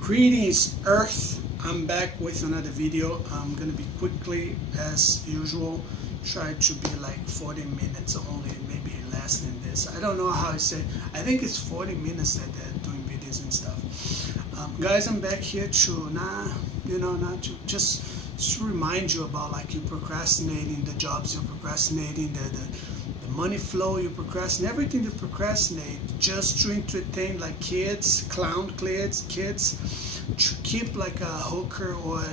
Greetings, Earth. I'm back with another video. I'm gonna be quickly as usual. Try to be like 40 minutes only, maybe less than this. I don't know how I say. I think it's 40 minutes that they're doing videos and stuff. Guys, I'm back here to not to just to remind you about like you procrastinating, the jobs you're procrastinating, the money flow you procrastinate, everything you procrastinate just to entertain like kids, clown kids, to keep like a hooker or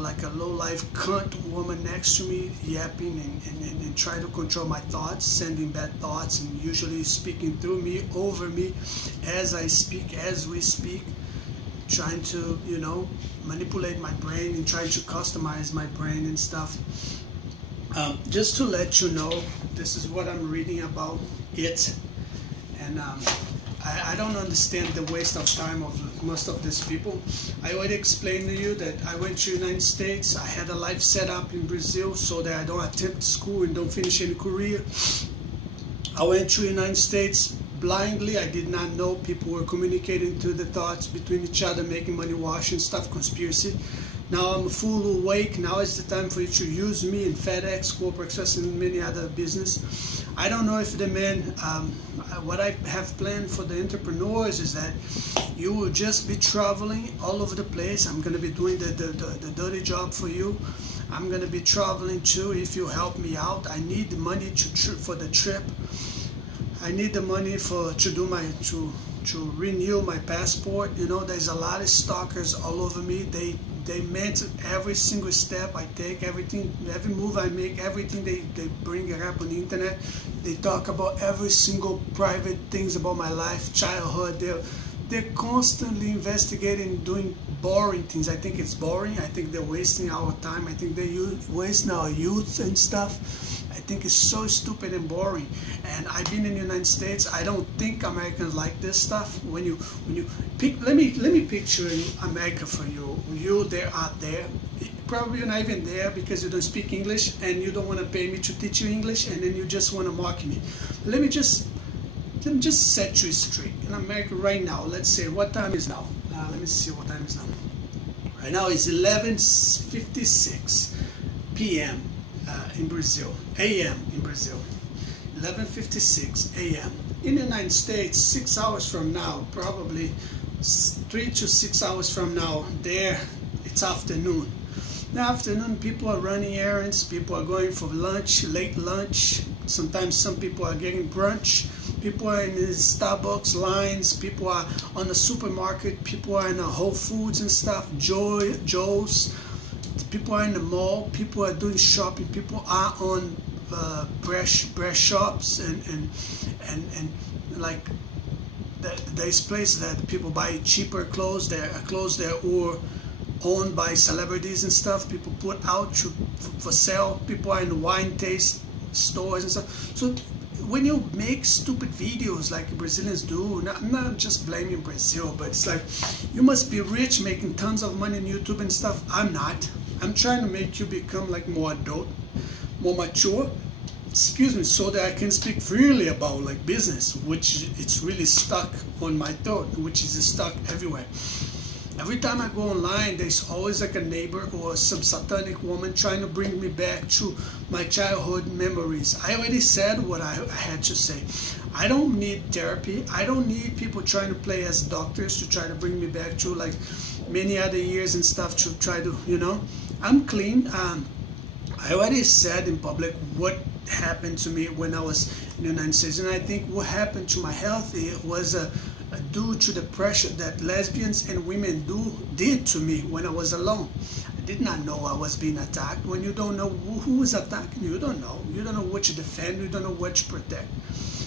like a low-life cunt woman next to me yapping and try to control my thoughts, sending bad thoughts, and usually speaking through me, over me, as I speak, as we speak, trying to, manipulate my brain and trying to customize my brain and stuff. Just to let you know, this is what I'm reading about it, and I don't understand the waste of time of most of these people. I already explained to you that I went to the United States. I had a life set up in Brazil so that I don't attempt school and don't finish any career. I went to the United States blindly. I did not know people were communicating through the thoughts between each other, making money, washing stuff, conspiracy. Now I'm full awake. Now is the time for you to use me in FedEx, Corporate Express, and many other business. I don't know if the man, what I have planned for the entrepreneurs is that you will just be traveling all over the place. I'm going to be doing the dirty job for you. I'm going to be traveling too if you help me out. I need the money for the trip. I need the money to renew my passport. There's a lot of stalkers all over me. They meant every single step I take, everything, every move I make, everything they bring it up on the internet. They talk about every single private things about my life, childhood. They're constantly investigating, doing boring things. I think it's boring. I think they're wasting our time. I think they're wasting our youth and stuff. I think it's so stupid and boring. And I've been in the United States. I don't think Americans like this stuff. When you pick, let me picture America for you. You there out there. Probably you're not even there because you don't speak English and you don't want to pay me to teach you English, and then you just want to mock me. Let me just set you straight. In America right now, let's say, what time is now? Let me see what time is now. Right now it's 11:56 p.m. In Brazil, a.m. in Brazil, 11:56 a.m. In the United States, 6 hours from now, probably 3 to 6 hours from now, there it's afternoon. In the afternoon, people are running errands, people are going for lunch, late lunch. Sometimes some people are getting brunch. People are in the Starbucks lines. People are on the supermarket. People are in the Whole Foods and stuff. Joe's. People are in the mall. People are doing shopping. People are on breast shops and like there's places that people buy cheaper clothes. There are clothes that are owned by celebrities and stuff. People put out for sale. People are in wine taste stores and stuff. So when you make stupid videos like Brazilians do, I'm not just blaming Brazil, but it's like you must be rich making tons of money on YouTube and stuff. I'm not. I'm trying to make you become like more adult, more mature, excuse me, so that I can speak freely about like business, which it's really stuck on my throat, which is stuck everywhere. Every time I go online, there's always like a neighbor or some satanic woman trying to bring me back to my childhood memories. I already said what I had to say. I don't need therapy. I don't need people trying to play as doctors to try to bring me back to like many other years and stuff to try to, I'm clean. I already said in public what happened to me when I was in the United States, and I think what happened to my health was due to the pressure that lesbians and women did to me when I was alone. I did not know I was being attacked. When you don't know who is attacking you, you don't know. You don't know what to defend. You don't know what to protect.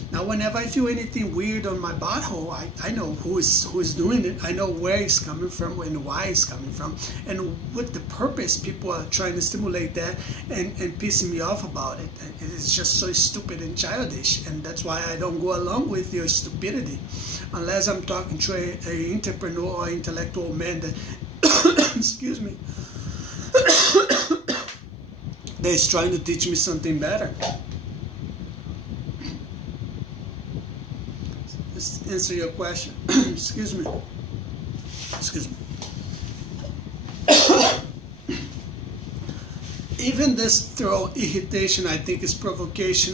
Now, whenever I feel anything weird on my butthole, I know who is doing it. I know where it's coming from and why it's coming from, and what the purpose people are trying to stimulate that and pissing me off about it. It's just so stupid and childish, and that's why I don't go along with your stupidity, unless I'm talking to an entrepreneur or intellectual man that, excuse me, that is trying to teach me something better. Just answer your question. Excuse me. Excuse me. Even this throat irritation, I think, is provocation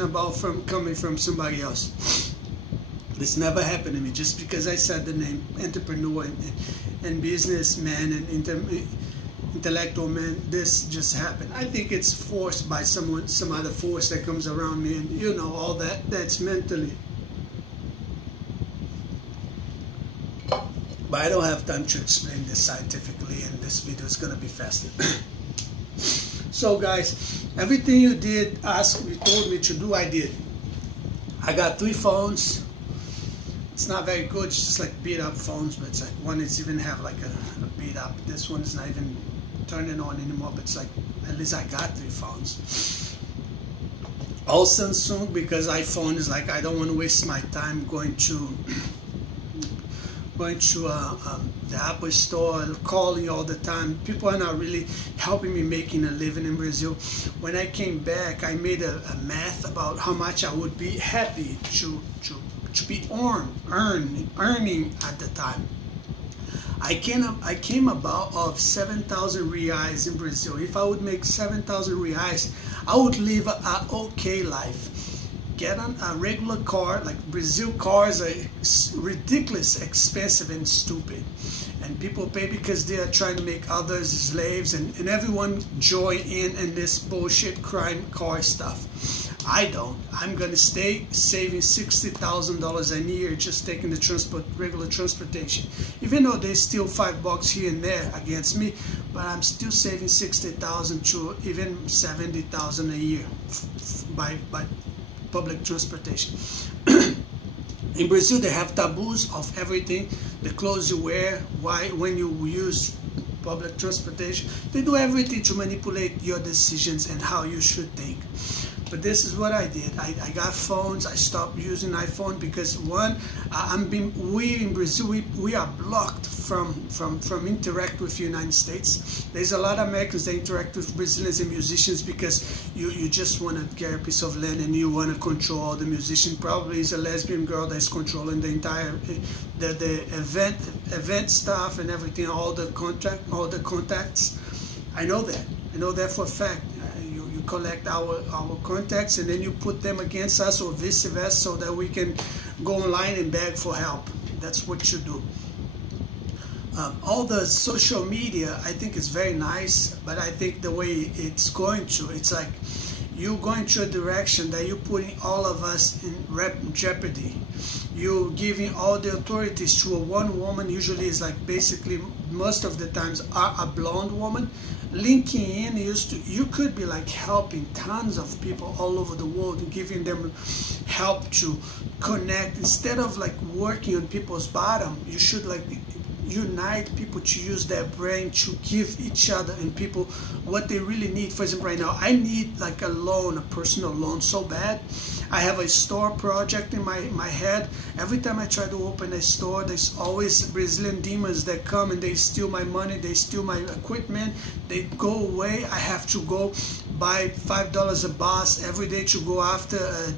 coming from somebody else. This never happened to me. Just because I said the name entrepreneur and businessman and intellectual man, this just happened. I think it's forced by some other force that comes around me, and you know, all that's mentally. But I don't have time to explain this scientifically, and this video is gonna be faster. So guys, everything you did, you told me to do, I did. I got 3 phones. It's not very good, it's just like beat up phones, but it's like one is even have like a beat up. This one is not even turning on anymore, but it's like, at least I got 3 phones. All Samsung, because iPhone is like, I don't want to waste my time going to the Apple store, calling all the time. People are not really helping me making a living in Brazil. When I came back, I made a math about how much I would be happy to be earning at the time. I came about of 7,000 reais in Brazil. If I would make 7,000 reais, I would live an okay life. Get on a regular car, like Brazil cars are ridiculous, expensive and stupid. And people pay because they are trying to make others slaves, and everyone join in this bullshit crime car stuff. I don't. I'm gonna stay saving $60,000 a year just taking the regular transportation. Even though they steal $5 here and there against me, but I'm still saving 60,000 to even 70,000 a year by public transportation. In Brazil, they have taboos of everything. The clothes you wear, when you use public transportation, they do everything to manipulate your decisions and how you should think. But this is what I did. I got phones. I stopped using iPhone because one, we in Brazil, we are blocked from interact with the United States. There's a lot of Americans that interact with Brazilians and musicians because you just want to get a piece of land and you want to control all the musicians. Probably is a lesbian girl that's controlling the entire the event stuff and everything, all the contacts. I know that. I know that for a fact. You collect our contacts and then you put them against us or vice versa so that we can go online and beg for help. That's what you do. All the social media, I think it's very nice, but I think the way it's going to, it's like you're going to a direction that you're putting all of us in jeopardy. You're giving all the authorities to a one woman, usually is like basically most of the times a blonde woman. Linking in, you could be like helping tons of people all over the world and giving them help to connect. Instead of like working on people's bottom, you should like unite people to use their brain to give each other and people what they really need. For example, right now, I need like a loan, a personal loan so bad. I have a store project in my head. Every time I try to open a store, there's always Brazilian demons that come and they steal my money, they steal my equipment, they go away. I have to go buy $5 a bus every day to go after a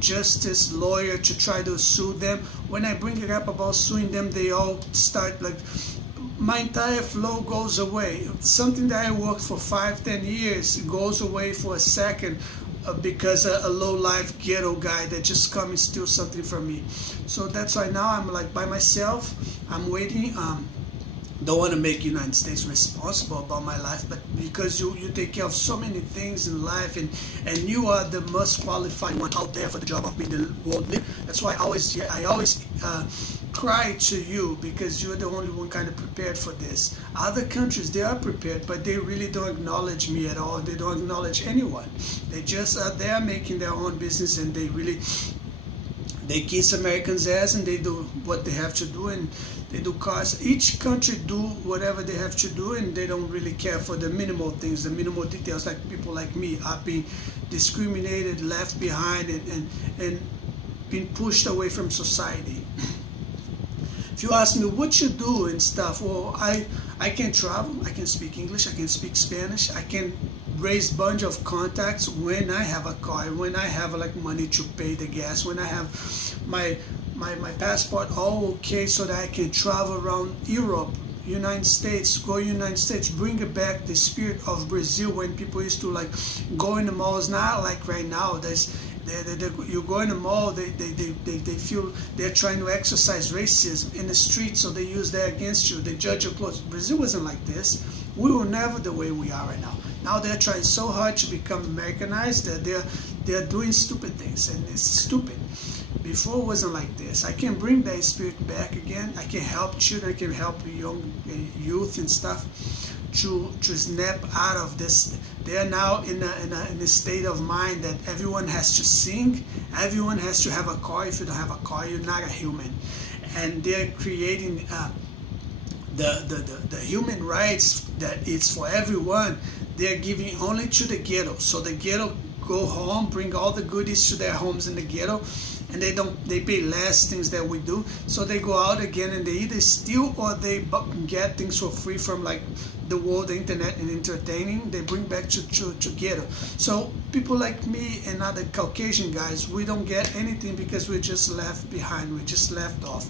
justice lawyer to try to sue them. When I bring it up about suing them, they all start like, my entire flow goes away. Something that I worked for 5-10 years goes away for a second because a low-life ghetto guy that just come and steal something from me. So that's why now I'm like by myself. I'm waiting. Don't want to make United States responsible about my life, but because you take care of so many things in life, and you are the most qualified one out there for the job of being the world leader. That's why I always cry to you, because you're the only one kind of prepared for this. Other countries, they are prepared, but they really don't acknowledge me at all. They don't acknowledge anyone. They just are there making their own business, and they kiss Americans' ass, and they do what they have to do, and they do cars. Each country do whatever they have to do, and they don't really care for the minimal things, the minimal details, like people like me are being discriminated, left behind, and being pushed away from society. If you ask me what you do and stuff, well, I can travel, I can speak English, I can speak Spanish, I can raise bunch of contacts when I have a car, when I have like money to pay the gas, when I have my passport all okay so that I can travel around Europe, United States, go United States, bring it back the spirit of Brazil when people used to like go in the malls. Not like right now. You go in the mall, they feel they're trying to exercise racism in the street, so they use that against you. They judge your clothes. Brazil wasn't like this. We were never the way we are right now. Now they're trying so hard to become Americanized that they're doing stupid things, and it's stupid. Before it wasn't like this. I can bring that spirit back again. I can help children. I can help young youth and stuff to snap out of this. They are now in a state of mind that everyone has to sing. Everyone has to have a car. If you don't have a car, you're not a human. And they're creating the human rights that it's for everyone. They're giving only to the ghetto. So the ghetto go home, bring all the goodies to their homes in the ghetto, and they pay less things that we do. So they go out again and they either steal or they get things for free from like the world, the internet, and entertaining. They bring back to ghetto. So people like me and other Caucasian guys, we don't get anything because we're just left behind. We're just left off.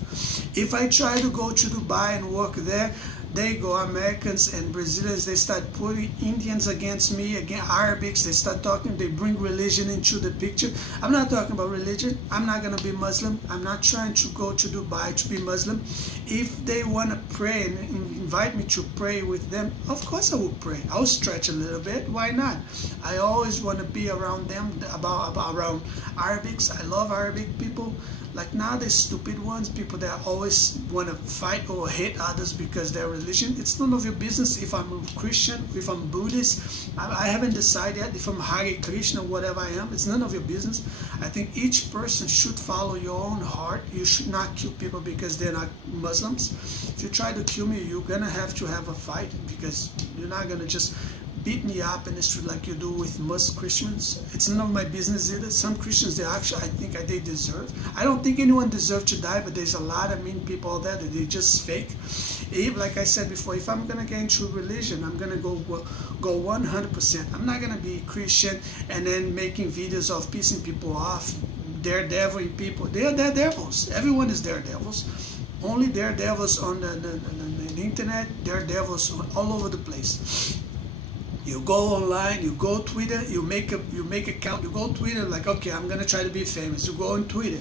If I try to go to Dubai and work there, they go, Americans and Brazilians, they start putting Indians against me, against Arabics. They start talking, they bring religion into the picture. I'm not talking about religion. I'm not going to be Muslim. I'm not trying to go to Dubai to be Muslim. If they want to pray and invite me to pray with them, of course I will pray. I'll stretch a little bit. Why not? I always want to be around them, around Arabics. I love Arabic people. Like now the stupid ones, people that always want to fight or hate others because their religion. It's none of your business if I'm a Christian, if I'm Buddhist. I haven't decided yet if I'm Hare Krishna, whatever I am. It's none of your business. I think each person should follow your own heart. You should not kill people because they're not Muslims. If you try to kill me, you're going to have a fight, because you're not going to just beat me up in the street like you do with most Christians. It's none of my business either. Some Christians, they actually, I think they deserve. I don't think anyone deserves to die, but there's a lot of mean people out there that they just fake. Like I said before, if I'm going to get into religion, I'm going to go 100%. I'm not going to be Christian and then making videos of pissing people off, daredeviling people. They are daredevils. Everyone is daredevils. Only daredevils on the internet, daredevils all over the place. You go online, you go Twitter, you make account, you go Twitter, like, okay, I'm gonna try to be famous. You go on Twitter,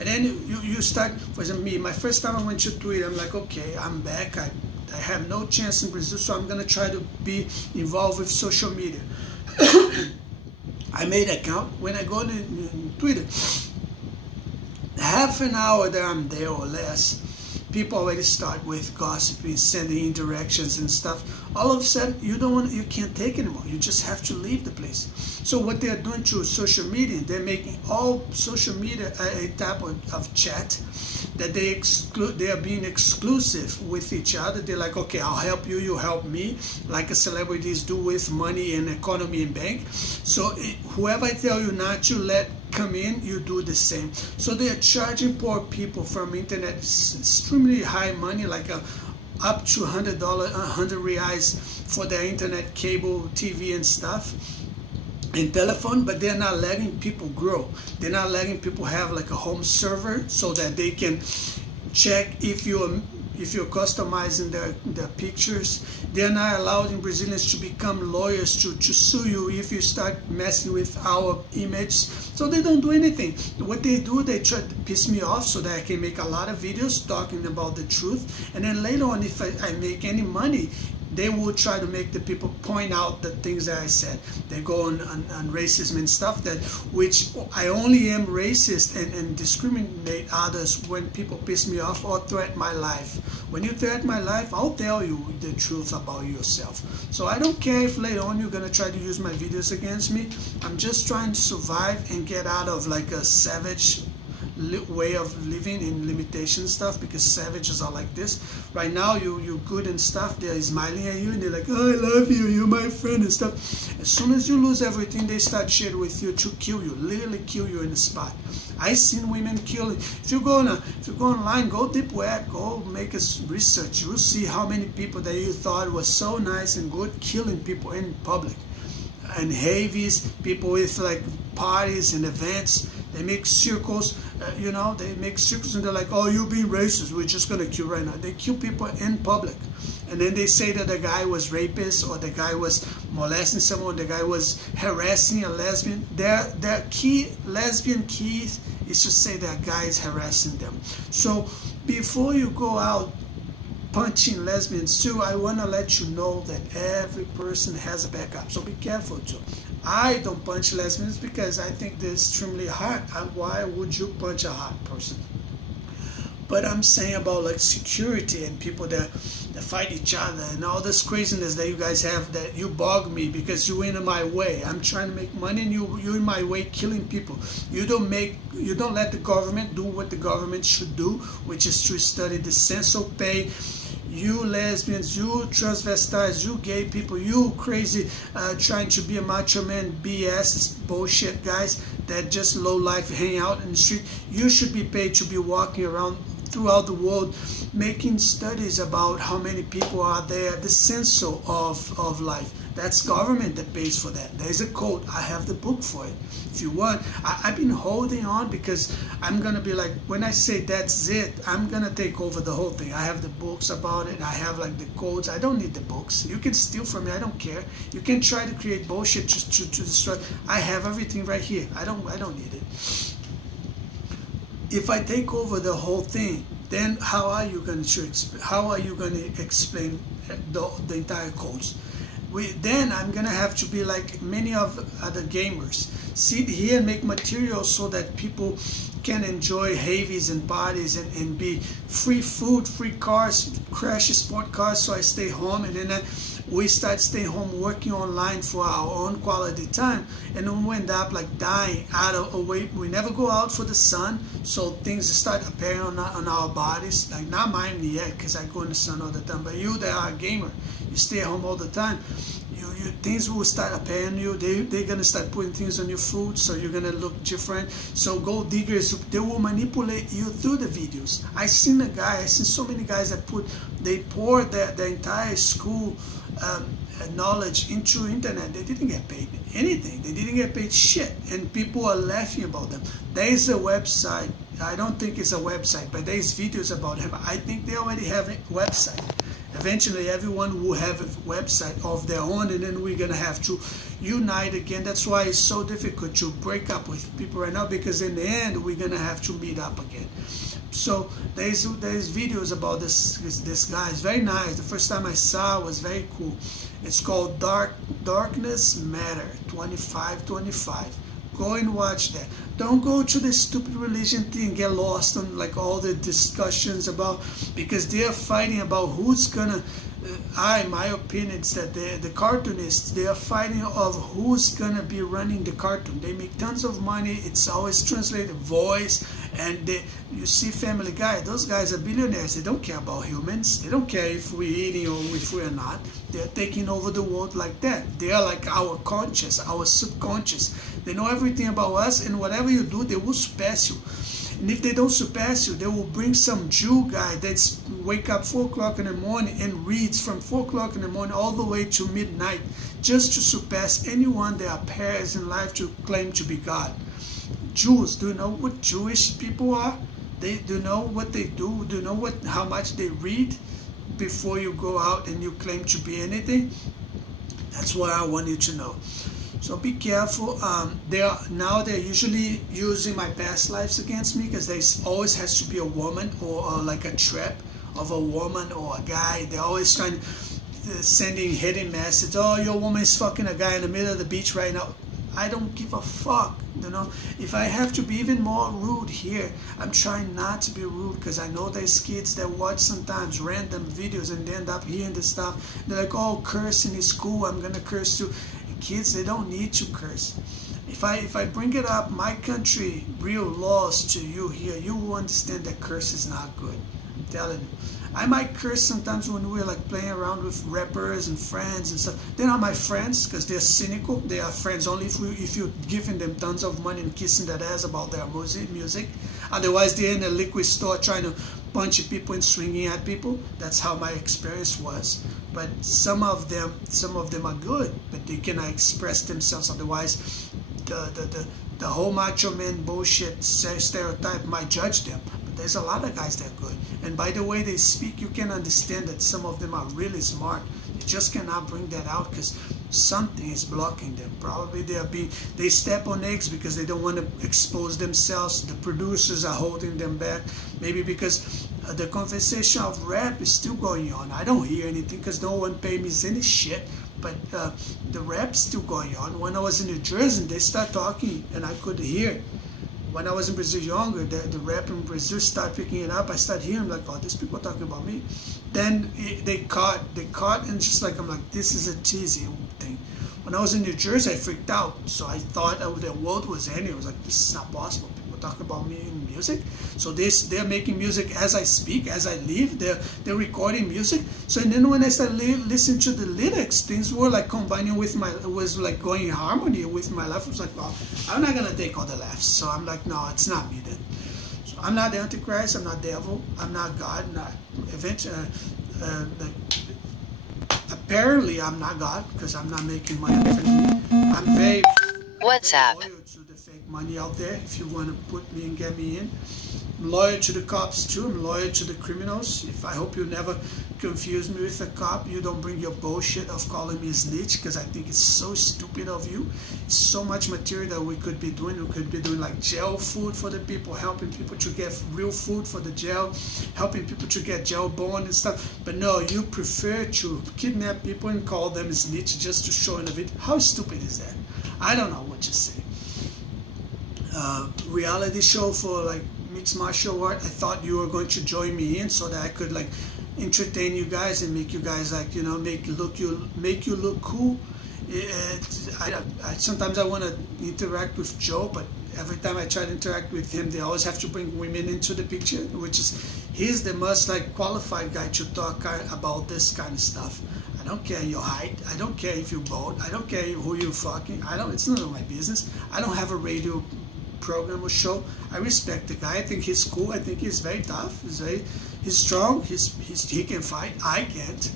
and then you start. For example, me, my first time I went to Twitter, I'm like, okay, I'm back. I have no chance in Brazil, so I'm gonna try to be involved with social media. I made an account. When I go to Twitter, half an hour that I'm there or less, people already start with gossiping, sending indirections and stuff. All of a sudden, you can't take anymore. You just have to leave the place. So what they're doing through social media, they're making all social media a type of chat that they are being exclusive with each other. They're like, okay, I'll help you, you help me, like celebrities do with money and economy and bank. So whoever I tell you not to let come in, you do the same. So they are charging poor people from internet extremely high money, like up to $100, 100 reais for their internet, cable, TV and stuff, and telephone, but they're not letting people grow. They're not letting people have like a home server so that they can check if you're customizing their pictures. They're not allowing Brazilians to become lawyers to sue you if you start messing with our image. So they don't do anything. What they do, they try to piss me off so that I can make a lot of videos talking about the truth. And then later on, if I make any money, they will try to make the people point out the things that I said. They go on racism and stuff, that which I only am racist and discriminate others when people piss me off or threaten my life. When you threaten my life, I'll tell you the truth about yourself. So I don't care if later on you're gonna try to use my videos against me. I'm just trying to survive and get out of like a savage way of living and limitation stuff, because savages are like this. Right now you're good and stuff, they're smiling at you and they're like, oh, I love you, you're my friend and stuff. As soon as you lose everything, they start shit with you to kill you, literally kill you in the spot. I seen women killing. If you go online, go deep web, go make a research, you'll see how many people that you thought was so nice and good killing people in public. And Havies, people with like parties and events, They make circles, you know, they make circles and they're like, oh, you're being racist, we're just gonna kill right now. They kill people in public. And then they say that the guy was rapist, or the guy was molesting someone, the guy was harassing a lesbian. Their key, lesbian key, is to say that guy is harassing them. So before you go out punching lesbians too, I want to let you know that every person has a backup. So be careful too. I don't punch lesbians because I think they're extremely hot. Why would you punch a hot person? But I'm saying about like security and people that fight each other and all this craziness that you guys have, that you bog me because you're in my way. I'm trying to make money and you're in my way killing people. You don't let the government do what the government should do, which is to study the census pay. You lesbians, you transvestites, you gay people, you crazy trying to be a macho man BS, it's bullshit guys that just low life hang out in the street. You should be paid to be walking around throughout the world making studies about how many people are there, the census of life. That's government that pays for that. There's a code. I have the book for it. If you want, I've been holding on because I'm gonna be like, when I say that's it, I'm gonna take over the whole thing. I have the books about it. I have like the codes. I don't need the books. You can steal from me. I don't care. You can try to create bullshit to destroy. I have everything right here. I don't need it. If I take over the whole thing, then how are you going to explain the entire codes? Then I'm gonna have to be like many of other gamers, sit here and make material so that people can enjoy havies and parties and be free food, free cars, crash sport cars, so I stay home, and then we start staying home working online for our own quality time, and then we end up like dying out of a way. We never go out for the sun, so things start appearing on our bodies, like not mine yet because I go in the sun all the time, but you that are a gamer, you stay at home all the time, things will start appearing you. They're gonna start putting things on your food, so you're gonna look different. So gold diggers, they will manipulate you through the videos. I seen so many guys that they pour their entire school knowledge into internet. They didn't get paid anything. They didn't get paid shit, and people are laughing about them. There is a website. I don't think it's a website, but there's videos about him. I think they already have a website. Eventually everyone will have a website of their own, and then we're gonna have to unite again. That's why it's so difficult to break up with people right now, because in the end we're gonna have to meet up again. So there's videos about this guy. It's very nice. The first time I saw it was very cool. It's called Darkness Matter 2525. Go and watch that. Don't go to the stupid religion thing, get lost on like all the discussions about, because they're fighting about who's gonna, my opinion is that the cartoonists, they are fighting of who's gonna be running the cartoon. They make tons of money. It's always translated voice, and you see Family Guy, those guys are billionaires. They don't care about humans. They don't care if we're eating or if we're not. They're taking over the world like that. They are like our conscious, our subconscious. They know everything about us, and whatever you do, they will surpass you. And if they don't surpass you, they will bring some Jew guy that's wake up 4 o'clock in the morning and reads from 4 o'clock in the morning all the way to midnight, just to surpass anyone that appears in life to claim to be God. Jews, do you know what Jewish people are? They do know what they do. Do you know how much they read before you go out and you claim to be anything? That's what I want you to know. So be careful. They're usually using my past lives against me, because there always has to be a woman or like a trap of a woman or a guy. They're always trying sending hidden message. Oh, your woman is fucking a guy in the middle of the beach right now. I don't give a fuck, you know. If I have to be even more rude here, I'm trying not to be rude, because I know there's kids that watch sometimes random videos and they end up hearing this stuff. They're like, oh, cursing is cool, I'm gonna curse too. And kids, they don't need to curse. If I bring it up, my country, real laws to you here, you will understand that curse is not good. I'm telling you. I might curse sometimes when we're like playing around with rappers and friends and stuff. They're not my friends because they're cynical. They are friends only if you're giving them tons of money and kissing that ass about their music. Otherwise, they're in a liquor store trying to punch people and swinging at people. That's how my experience was. But some of them are good, but they cannot express themselves. Otherwise, the whole macho man bullshit stereotype might judge them, but there's a lot of guys that are good. And by the way they speak, you can understand that some of them are really smart. You just cannot bring that out because something is blocking them. Probably they step on eggs because they don't want to expose themselves. The producers are holding them back. Maybe because the conversation of rap is still going on. I don't hear anything because no one pays me any shit. But the rap's still going on. When I was in New Jersey, they start talking and I could hear. When I was in Brazil younger, the rap in Brazil started picking it up. I started hearing like, oh, these people are talking about me. Then they caught, and just like, I'm like, this is a cheesy thing. When I was in New Jersey, I freaked out. So I thought the world was ending. I was like, this is not possible. People talk about me in music. So they're making music as I speak, as I live. They're recording music. So and then when I started listening to the lyrics, things were like combining with like going in harmony with my life. I was like, well, I'm not gonna take all the laughs. So I'm like, no, it's not me then. So I'm not the Antichrist. I'm not devil. I'm not God. Not eventually. Apparently, I'm not God because I'm not making money off it. I'm very loyal to the fake money out there. If you want to put me and get me in, I'm loyal to the cops too. I'm loyal to the criminals. I hope you never confuse me with a cop. You don't bring your bullshit of calling me a snitch because I think it's so stupid of you. It's so much material that we could be doing. We could be doing like jail food for the people, helping people to get real food for the jail, helping people to get jail bond and stuff. But no, you prefer to kidnap people and call them a snitch just to show in a video. How stupid is that? I don't know what to say. Reality show for like mixed martial art. I thought you were going to join me in so that I could like entertain you guys and make you guys like, you know, make you look cool. Sometimes I want to interact with Joe, but every time I try to interact with him, they always have to bring women into the picture, which is he's the most like qualified guy to talk about this kind of stuff. I don't care your height. I don't care if you're bald. I don't care who you're fucking. It's none of my business. I don't have a radio program or show. I respect the guy. I think he's cool. I think he's very tough. He's strong. He can fight. I can't.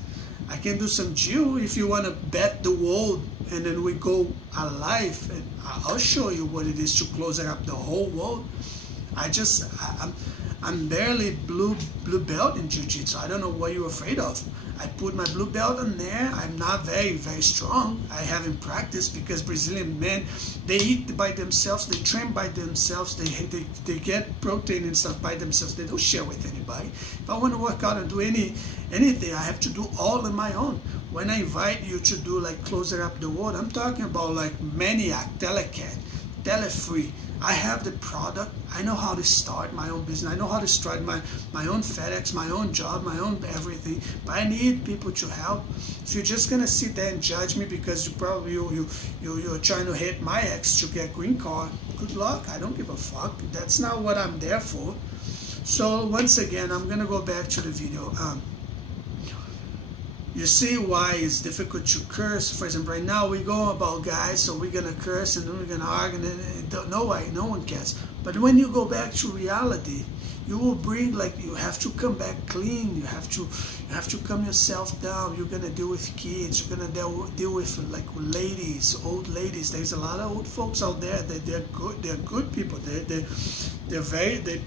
I can do some Jew if you want to bet the world and then we go alive and I'll show you what it is to close up the whole world. I'm barely blue belt in Jiu-Jitsu. I don't know what you're afraid of. I put my blue belt on there. I'm not very strong. I haven't practiced because Brazilian men, they eat by themselves, they train by themselves, they get protein and stuff by themselves. They don't share with anybody. If I want to work out and do anything, I have to do all on my own. When I invite you to do like closer up the world, I'm talking about like Maniac, Telecat, Telefree. I have the product. I know how to start my own business. I know how to start my own FedEx, my own job, my own everything. But I need people to help. If you're just gonna sit there and judge me because you're trying to hit my ex to get green card, good luck. I don't give a fuck. That's not what I'm there for. So once again, I'm gonna go back to the video. You see why it's difficult to curse. For example, right now we go about guys, so we're gonna curse and then we're gonna argue, and no one cares. But when you go back to reality, you will bring like you have to come back clean. You have to calm yourself down. You're gonna deal with kids. You're gonna deal with like ladies, old ladies. There's a lot of old folks out there that they're good. They're good people. They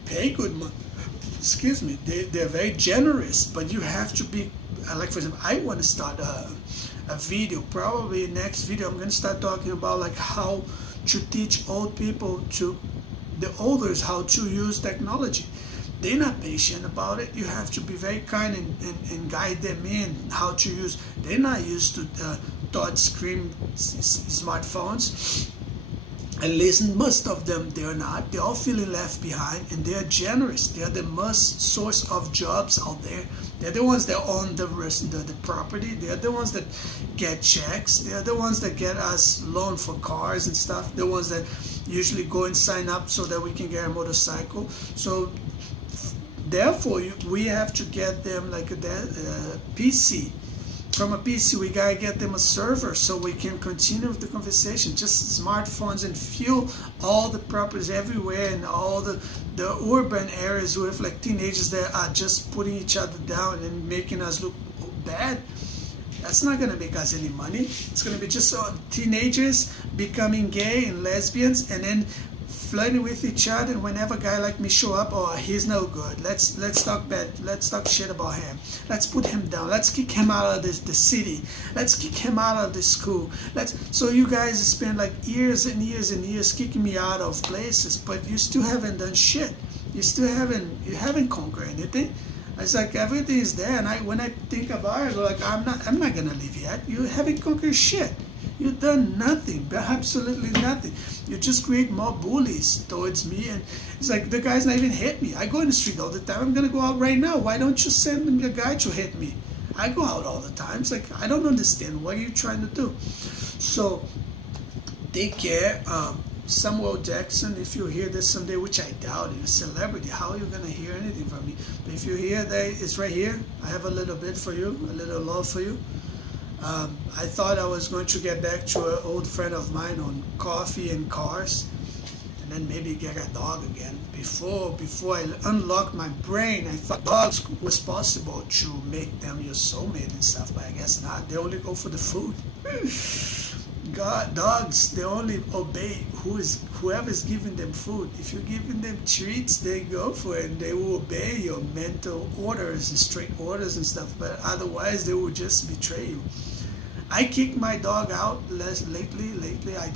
pay good money. Excuse me. They're very generous. But you have to be. Like for example, I want to start a video. Probably next video I'm going to start talking about like how to teach old people, to the elders, how to use technology. They're not patient about it. You have to be very kind and guide them in how to use. They're not used to touch screen smartphones. At least most of them, they're not. They're all feeling left behind, and they're generous. They're the most source of jobs out there. They're the ones that own the property. They're the ones that get checks. They're the ones that get us loan for cars and stuff. The ones that usually go and sign up so that we can get a motorcycle. So therefore, we have to get them like a PC. From a PC, we gotta get them a server so we can continue with the conversation. Just smartphones and fuel all the properties everywhere and all the urban areas with like teenagers that are just putting each other down and making us look bad. That's not gonna make us any money. It's gonna be just teenagers becoming gay and lesbians, and then flirting with each other. And whenever a guy like me show up, oh, he's no good. Let's talk bad. Let's talk shit about him. Let's put him down. Let's kick him out of the city. Let's kick him out of the school. So you guys spend like years and years and years kicking me out of places, but you still haven't done shit. You haven't conquered anything. It's like everything is there, and when I think about it, like I'm not gonna leave yet. You haven't conquered shit. You've done nothing, absolutely nothing. You just create more bullies towards me, and it's like the guy's not even hit me. I go in the street all the time. I'm gonna go out right now. Why don't you send a guy to hit me? I go out all the time. It's like I don't understand. What are you trying to do? So take care. Samuel Jackson, if you hear this someday, which I doubt, you're a celebrity, how are you going to hear anything from me? But if you hear that, it's right here. I have a little bit for you, a little love for you. I thought I was going to get back to an old friend of mine on coffee and cars, and then maybe get a dog again. Before I unlocked my brain, I thought dogs was possible to make them your soulmate and stuff, but I guess not. They only go for the food. Dogs, they only obey whoever's giving them food. If you're giving them treats, they go for it, and they will obey your mental orders and strict orders and stuff, but otherwise they will just betray you. I kicked my dog out lately. I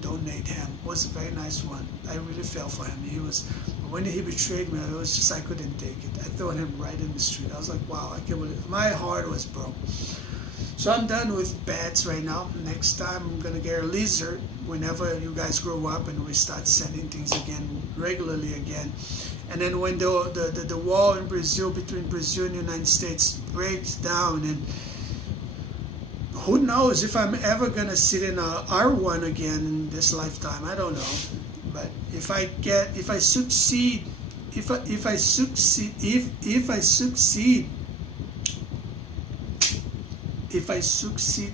donate him. It was a very nice one. I really felt for him. When he betrayed me, it was just, I couldn't take it. I threw him right in the street. I was like, wow, I can't believe it. My heart was broke. So I'm done with bats right now. Next time I'm gonna get a lizard whenever you guys grow up and we start sending things again, regularly again. And then when the wall in Brazil, between Brazil and the United States, breaks down, and who knows if I'm ever gonna sit in a R1 again in this lifetime. I don't know. But if I succeed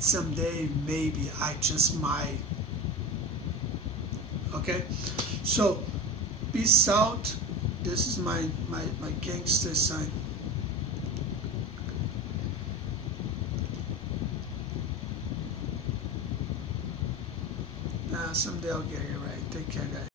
someday, maybe I just might. Okay, so peace out. This is my gangster sign. Someday I'll get it right. Take care, guys.